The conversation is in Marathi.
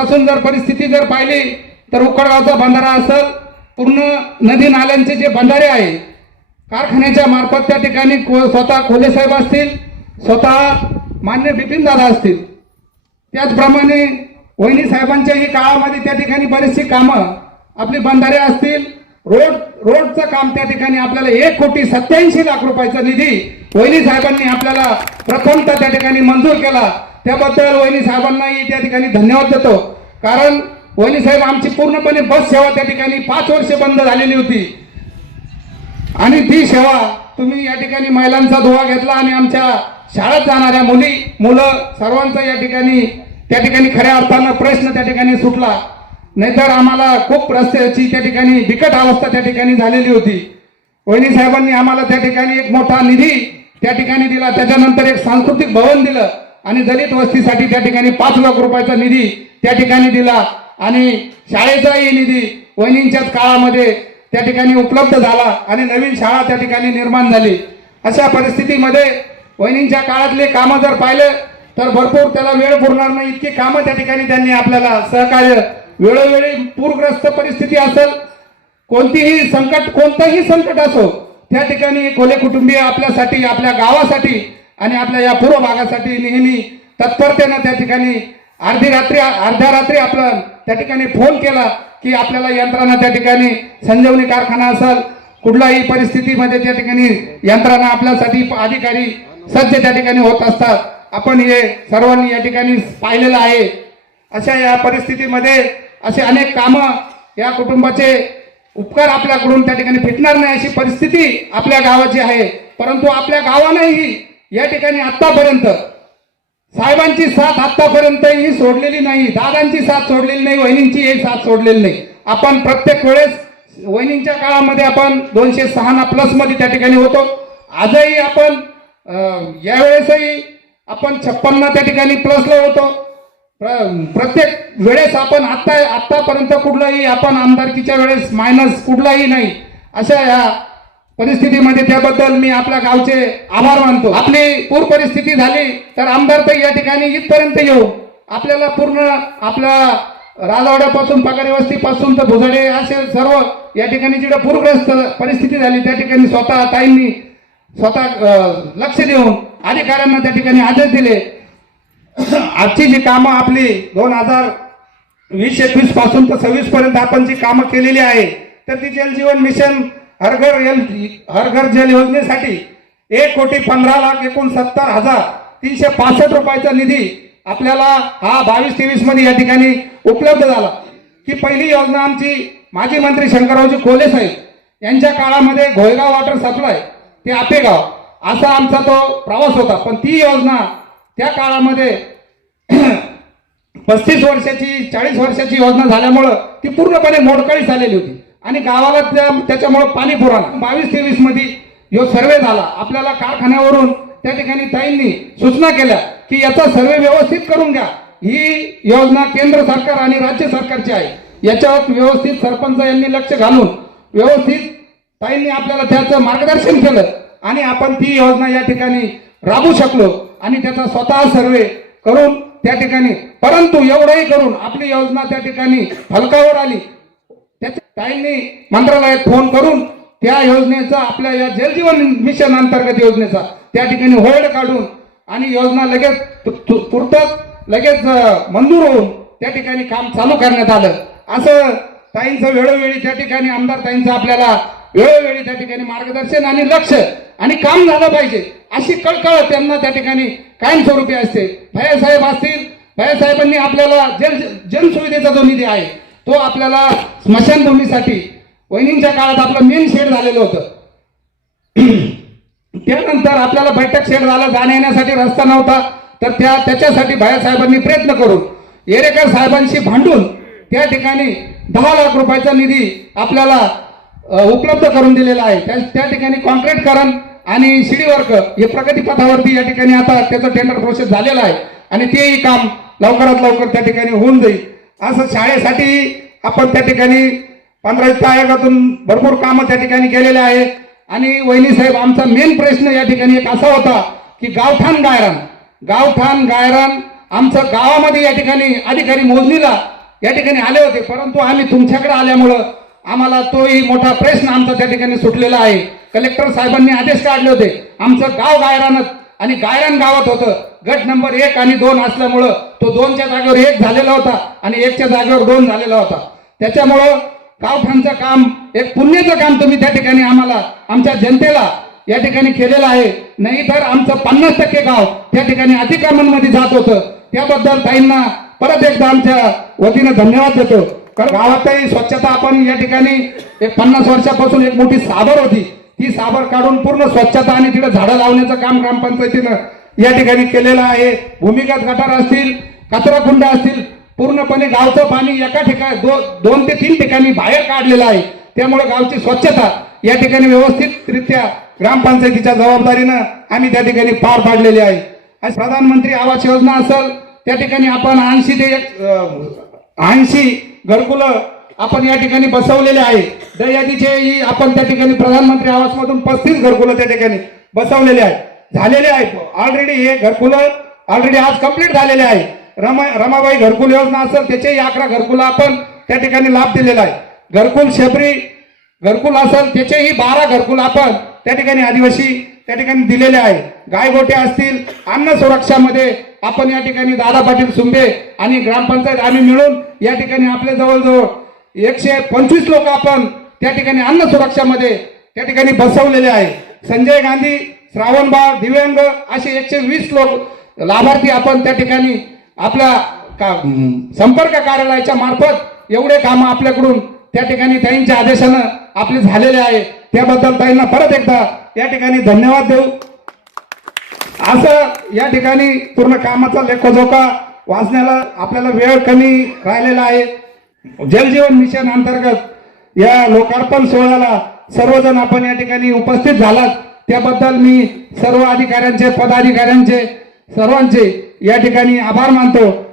वर्षापासून जर परिस्थिती जर पाहिली तर उकडगावचा बंधारा असेल पूर्ण नदी नाल्यांचे जे बंधारे आहे कारखान्याच्या मार्फत त्या ठिकाणी को- स्वतः खोले साहेब असतील स्वतः मान्य बिपिन दादा असतील. त्याचप्रमाणे वहिनी साहेबांच्याही काळामध्ये त्या ठिकाणी बरीचशी कामं आपली बंधारे असतील. रोड रोडचं काम त्या ठिकाणी आपल्याला एक कोटी सत्याऐंशी लाख रुपयाचा निधी वहिनी साहेबांनी आपल्याला प्रथमतः त्या ठिकाणी मंजूर केला. त्याबद्दल वहिनी साहेबांनाही त्या ठिकाणी धन्यवाद देतो. कारण वहिनी साहेब आमची पूर्णपणे बस सेवा त्या ठिकाणी पाच वर्ष बंद झालेली होती. आणि ती सेवा तुम्ही या ठिकाणी महिलांचा धुवा घेतला आणि आमच्या शाळेत जाणाऱ्या मुली मुलं सर्वांचा या ठिकाणी त्या ठिकाणी खऱ्या अर्थानं प्रश्न त्या ठिकाणी सुटला. नाहीतर आम्हाला खूप रस्त्याची त्या ठिकाणी बिकट अवस्था त्या ठिकाणी झालेली होती. वहिनी साहेबांनी आम्हाला त्या ठिकाणी एक मोठा निधी त्या ठिकाणी दिला. त्याच्यानंतर एक सांस्कृतिक भवन दिलं. आणि दलित वस्तीसाठी त्या ठिकाणी पाच लाख रुपयाचा निधी त्या ठिकाणी दिला. आणि शाळेचाही निधी वहिनींच्याच काळामध्ये त्या ठिकाणी उपलब्ध झाला आणि नवीन शाळा त्या ठिकाणी निर्माण झाली. अशा परिस्थितीमध्ये वहिनींच्या काळातले कामं जर पाहिले तर भरपूर त्याला वेळ पुरणार नाही. इतकी कामं त्या ठिकाणी त्यांनी आपल्याला सहकार्य वेळोवेळी पूरग्रस्त परिस्थिती असेल कोणतीही संकट कोणतंही संकट असो त्या ठिकाणी कोले कुटुंबीय आपल्यासाठी आपल्या गावासाठी आणि आपल्या या पूर्व भागासाठी नेहमी तत्परतेनं त्या ठिकाणी अर्धी रात्री अर्ध्या रात्री आपण त्या ठिकाणी फोन केला की आपल्याला यंत्रणा त्या ठिकाणी संजीवनी कारखाना असेल कुठल्याही परिस्थितीमध्ये त्या ठिकाणी यंत्रणा आपल्यासाठी अधिकारी सज्ज त्या ठिकाणी होत असतात. आपण हे सर्वांनी या ठिकाणी पाहिलेलं आहे. अशा या परिस्थितीमध्ये असे अनेक कामं या कुटुंबाचे उपकार आपल्याकडून त्या ठिकाणी फिटणार नाही अशी परिस्थिती आपल्या गावाची आहे. परंतु आपल्या गावानेही या ठिकाणी आतापर्यंत साहेबांची साथ आतापर्यंतही सोडलेली नाही दादांची साथ सोडलेली नाही वहिनींची ही साथ सोडलेली नाही. आपण प्रत्येक वेळेस वहिनींच्या काळामध्ये आपण दोनशे सहा प्लसमध्ये त्या ठिकाणी होतो. आजही आपण यावेळेसही आपण छप्पन्न त्या ठिकाणी प्लसला होतो. प्रत्येक वेळेस आपण आत्ता आत्तापर्यंत कुठलाही आपण आमदारकीच्या वेळेस मायनस कुठलाही नाही. अशा या परिस्थितीमध्ये त्याबद्दल मी आपल्या गावचे आभार मानतो. आपली पूर परिस्थिती झाली तर आमदार तर या ठिकाणी इथपर्यंत येऊ. आपल्याला पूर्ण आपल्या राजवाड्यापासून पगारी वस्तीपासून तर भुजडे असे सर्व या ठिकाणी जिकडे पूरग्रस्त परिस्थिती झाली त्या ठिकाणी स्वतः ताईंनी स्वतः लक्ष देऊन अधिकाऱ्यांना त्या ठिकाणी आदेश दिले. आजची जी कामं आपली दोन हजार वीस एकवीसपासून तर सव्वीस पर्यंत आपण जी कामं केलेली आहे तर ती जलजीवन मिशन हर घर जल हर घर जल योजनेसाठी एक कोटी पंधरा लाख एकोणसत्तर हजार तीनशे पासष्ट रुपयाचा निधी आपल्याला हा बावीस तेवीसमध्ये या ठिकाणी उपलब्ध झाला. की पहिली योजना आमची माजी मंत्री शंकररावजी कोले साहेब यांच्या काळामध्ये घोयगाव वॉटर सप्लाय ते आपेगाव असा आमचा तो प्रवास होता. पण ती योजना त्या काळामध्ये पस्तीस वर्षाची चाळीस वर्षाची योजना झाल्यामुळं ती पूर्णपणे मोडकळीस आलेली होती. आणि गावाला त्या त्याच्यामुळं पाणी पुराला बावीस तेवीसमध्ये यो सर्वे झाला. आपल्याला कारखान्यावरून त्या ठिकाणी ताईंनी सूचना केल्या की याचा सर्वे व्यवस्थित करून घ्या. ही योजना केंद्र सरकार आणि राज्य सरकारची आहे. याच्यावर व्यवस्थित सरपंच यांनी लक्ष घालून व्यवस्थित ताईंनी आपल्याला त्याचं मार्गदर्शन केलं आणि आपण ती योजना या ठिकाणी राबू शकलो आणि त्याचा स्वतः सर्वे करून त्या ठिकाणी परंतु एवढंही करून आपली योजना त्या ठिकाणी फलकावर आली. काहींनी ताईंनी मंत्रालयात फोन करून त्या योजनेचा आपल्या या जलजीवन मिशन अंतर्गत योजनेचा त्या ठिकाणी होल्ड काढून आणि योजना लगेच पुरतच लगेच मंजूर होऊन त्या ठिकाणी काम चालू करण्यात आलं. असं ताईंचं वेळोवेळी त्या ठिकाणी आमदार ताईंचं आपल्याला वेळोवेळी त्या ठिकाणी मार्गदर्शन आणि लक्ष आणि काम झालं पाहिजे अशी कळकळ त्यांना त्या ठिकाणी कायमस्वरूपी असते. भैयासाहेब असतील भैयासाहेबांनी आपल्याला जल जनसुविधेचा जो निधी आहे तो आपल्याला स्मशानभूमीसाठी वहिनींच्या काळात आपलं मेन शेड झालेलं होतं. त्यानंतर आपल्याला बैठक शेड झाला जाण्या येण्यासाठी रस्ता नव्हता. तर त्या त्याच्यासाठी साहेबांनी प्रयत्न करून येरेकर साहेबांशी भांडून त्या ठिकाणी दहा लाख रुपयाचा निधी आपल्याला उपलब्ध करून दिलेला आहे. त्या त्या ठिकाणी कॉन्क्रीटकरण आणि शिडीवर्क हे प्रगतीपथावरती या ठिकाणी आता त्याचं टेंडर प्रोसेस झालेलं आहे. आणि तेही काम लवकरात लवकर त्या ठिकाणी होऊन जाईल. असं शाळेसाठी आपण त्या ठिकाणी पंधरा वित्त आयोगातून भरपूर कामं त्या ठिकाणी केलेले आहे. आणि वहिनी साहेब आमचा मेन प्रश्न या ठिकाणी एक असा होता की गावठाण गायरान गावठाण गायरान आमचं गावामध्ये या ठिकाणी अधिकारी मोजणीला या ठिकाणी आले होते. परंतु आम्ही तुमच्याकडे आल्यामुळं आम्हाला तोही मोठा प्रश्न आमचा त्या ठिकाणी सुटलेला आहे. कलेक्टर साहेबांनी आदेश काढले होते. आमचं गाव गायरानच आणि गायरान गावात होतं. गट नंबर एक आणि दोन असल्यामुळं तो दोनच्या जागेवर एक झालेला होता आणि एकच्या जागेवर दोन झालेला होता. त्याच्यामुळं गावठाणचं काम एक पुण्याचं काम तुम्ही त्या ठिकाणी आम्हाला आमच्या जनतेला या ठिकाणी केलेलं आहे. नाही तर आमचं पन्नास टक्के गाव त्या ठिकाणी अतिक्रमणमध्ये जात होतं. त्याबद्दल ताईंना परत एकदा आमच्या वतीनं धन्यवाद देतो. कारण गावातही स्वच्छता आपण या ठिकाणी एक पन्नास वर्षापासून एक मोठी साबर होती. ती साबर काढून पूर्ण स्वच्छता आणि तिथं झाडं लावण्याचं काम ग्रामपंचायतीनं या ठिकाणी केलेलं आहे. भूमिगत गटार असतील कचराकुंड असतील पूर्णपणे गावचं पाणी एका ठिकाणी दो, दोन ते तीन ठिकाणी बाहेर काढलेलं आहे. त्यामुळे गावची स्वच्छता या ठिकाणी व्यवस्थितरित्या ग्रामपंचायतीच्या जबाबदारीनं आम्ही त्या ठिकाणी पार पाडलेली आहे. आणि प्रधानमंत्री आवास योजना असेल त्या ठिकाणी आपण ऐंशी ते ऐंशी घरकुलं आपण या ठिकाणी बसवलेले आहे. दयादीचे आपण त्या ठिकाणी प्रधानमंत्री आवासमधून पस्तीस घरकुलं त्या ठिकाणी बसवलेले आहे. झालेले आहेत. ऑलरेडी हे घरकुलं ऑलरेडी आज कंप्लीट झालेले आहे. रमा रमाबाई घरकुल योजना असेल त्याचेही अकरा घरकुल आपण त्या ठिकाणी लाभ दिलेला आहे. घरकुल शेबरी घरकुल असेल त्याचेही बारा घरकुल आपण त्या ठिकाणी आदिवासी त्या ठिकाणी दिलेले आहे. गायगोटे असतील अन्न सुरक्षामध्ये आपण या ठिकाणी दादा पाटील सुंबे आणि ग्रामपंचायत आम्ही मिळून या ठिकाणी आपले जवळजवळ एकशे पंचवीस लोक आपण त्या ठिकाणी अन्न सुरक्षामध्ये त्या ठिकाणी बसवलेले आहे. संजय गांधी श्रावणबाळ दिव्यांग असे एकशे वीस लोक लाभार्थी आपण त्या ठिकाणी आपल्या का संपर्क कार्यालयाच्या मार्फत एवढे कामं आपल्याकडून त्या ठिकाणी ताईंच्या आदेशानं आपले झालेले आहे. त्याबद्दल ताईंना परत एकदा या ठिकाणी धन्यवाद देऊ. असं या ठिकाणी पूर्ण कामाचा लेखोजोखा वाचण्याला आपल्याला वेळ कमी राहिलेला आहे. जलजीवन मिशन अंतर्गत या लोकार्पण सोहळ्याला सर्वजण आपण या ठिकाणी उपस्थित झालात. त्याबद्दल मी सर्व अधिकाऱ्यांचे पदाधिकाऱ्यांचे सर्वांचे या ठिकाणी आभार मानतो.